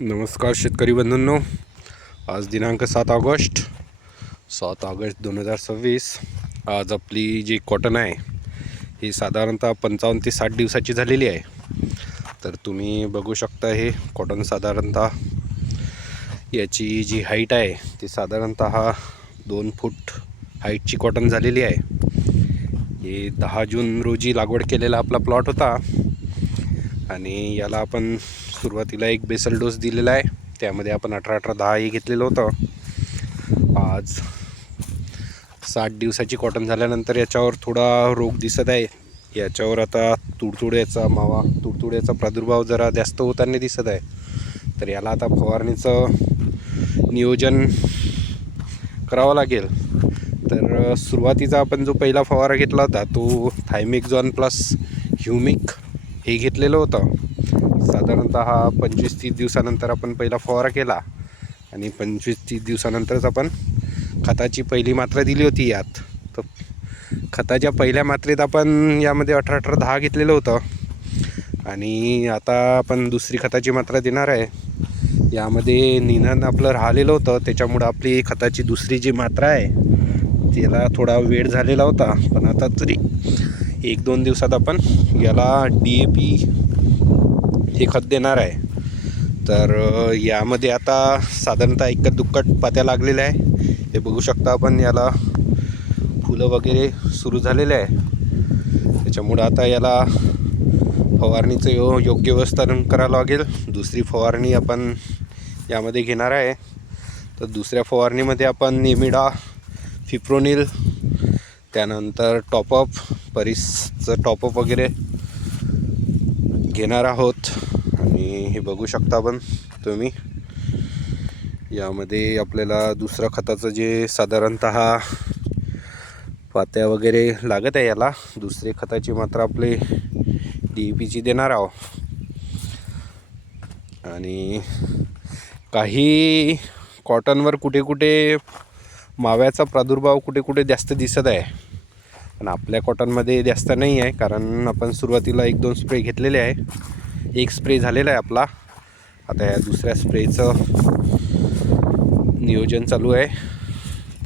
नमस्कार शेतकरी बंधूंनो, आज दिनांक 7 ऑगस्ट 2026. आज आपली जी कॉटन आहे ही साधारणतः 55 ते 60 दिवसाची झालेली आहे. तर तुम्ही बघू शकता हे कॉटन साधारणतः याची जी हाईट आहे ती साधारणतः 2 फूट हाईटची कॉटन झालेली आहे. हे 10 जून रोजी लागवड केलेला आपला प्लॉट होता आणि याला आपण सुरुवातीला एक बेसल डोस दिलेला आहे. त्यामध्ये आपण 18-18-10 हे घेतलेलं होतं. आज 60 दिवसाची कॉटन झाल्यानंतर याच्यावर थोडा रोग दिसत आहे. याच्यावर आता तुडतुड्याचा मावा तुडतुड्याचा प्रादुर्भाव जरा जास्त होताना दिसत आहे. तर याला आता फवारणीचं नियोजन करावं लागेल. तर सुरुवातीचा आपण जो पहिला फवारा घेतला होता तो थायमिकझॉन प्लस ह्युमिक हे घेतलेलं होतं. साधारणतः 25-30 दिवसानंतर आपण पहिला फवारा केला आणि 25-30 दिवसानंतरच आपण खताची पहिली मात्रा दिली होती. यात तर खताच्या पहिल्या मात्रेत आपण यामध्ये 18-18-10 घेतलेलं होतं आणि आता आपण दुसरी खताची मात्रा देणार आहे. यामध्ये निंदण आपलं राहिलेलं होतं, त्याच्यामुळं आपली खताची दुसरी जी मात्रा आहे त्याला थोडा वेळ झालेला होता. पण आता तरी 1-2 दिवसात आपण याला DAP हे खत देणार आहे. तर यामध्ये आता साधारणतः इक्कट दुक्कट पात्या लागलेल्या आहे. हे बघू शकता आपण, याला फुलं वगैरे सुरू झालेले आहे. त्याच्यामुळं आता याला फवारणीचं योग्य व्यवस्थापन करावं लागेल. दुसरी फवारणी आपण यामध्ये घेणार आहे. तर दुसऱ्या फवारणीमध्ये आपण नेमिडा, फिप्रोनिल, त्यानंतर टॉपअप, परिसचं टॉपअप वगैरे घेणार आहोत. आणि हे बघू शकता आपण तुम्ही, यामध्ये आपल्याला दुसरं खताचं जे साधारणतः पात्या वगैरे लागत आहे याला दुसरे खताची मात्रा आपले DAPची देणार आहोत. आणि काही कॉटनवर कुठे कुठे माव्याचा प्रादुर्भाव कुठे कुठे जास्त दिसत आहे, पण आपल्या कॉटनमध्ये जास्त नाही आहे. कारण आपण सुरुवातीला 1-2 स्प्रे घेतलेले आहे. एक स्प्रे झालेला आहे आपला. आता या दुसऱ्या स्प्रेचं नियोजन चालू आहे.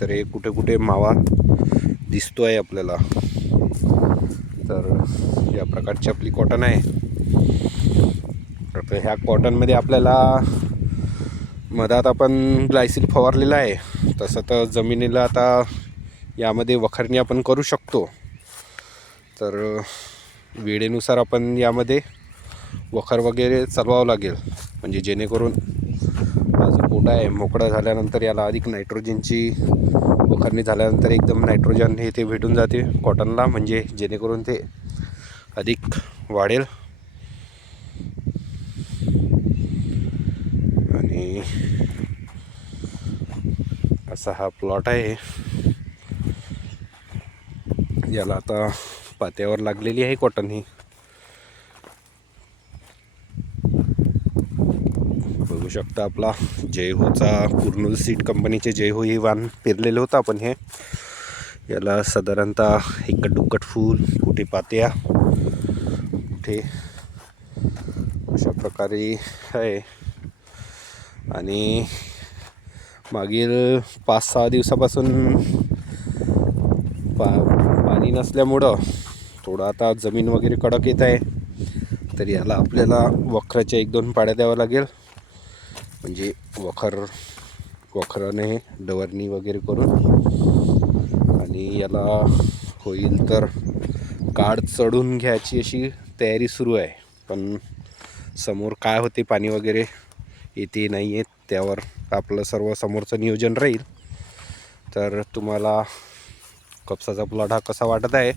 तर हे कुठे कुठे मावा दिसतो आहे आपल्याला. तर या प्रकारची आपली कॉटन आहे. तर ह्या कॉटनमध्ये आपल्याला मधात आपण ग्लायसिल फवारलेला आहे. तसं तर जमिनीला आता यामध्ये वखरणी आपण करू शकतो. तर वेळेनुसार आपण यामध्ये वखर वगैरे चालवावं लागेल, म्हणजे जेणेकरून हा जो पोटा आहे मोकळा झाल्यानंतर याला अधिक नायट्रोजनची वखरणी झाल्यानंतर एकदम नायट्रोजन हे ते भेटून जाते कॉटनला, म्हणजे जेणेकरून ते अधिक वाढेल. आणि असा हा प्लॉट आहे. याला आता पात्यावर लागलेली आहे कॉटन ही. बघू शकता आपला जयहोचा कुर्नूल सीड कंपनीचे जयहो हे वाण पेरलेलं होतं आपण. हे याला साधारणतः इक्कट दुक्कट फूल, कुठे पात्या, कुठे अशा प्रकारे आहे. आणि मागील 5-6 दिवसापासून पाणी नसल्यामुळं थोडं आता जमीन वगैरे कडक येत आहे. तर याला आपल्याला वखराच्या 1-2 पाड्या द्यावं लागेल, म्हणजे वखराने डवरणी वगैरे करून. आणि याला होईल तर काढ चढून घ्यायची अशी तयारी सुरू आहे. पण समोर काय होते, पाणी वगैरे येते नाही येत, त्यावर आपलं सर्व समोरचं नियोजन राहील. तर तुम्हाला कापसाचा प्लॉट हा कसा वाटत आहे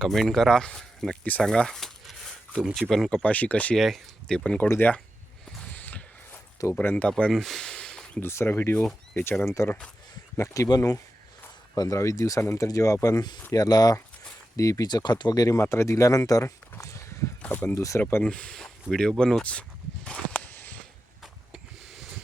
कमेंट करा, नक्की सांगा. तुमची पण कपाशी कशी आहे ते पण कळू द्या. तोपर्यंत आपण दुसरा व्हिडिओ याच्यानंतर नक्की बनवू. 15-20 दिवसानंतर जेव्हा आपण याला DAPचं खत वगैरे मात्रा दिल्यानंतर आपण दुसरं पण व्हिडिओ बनवूच.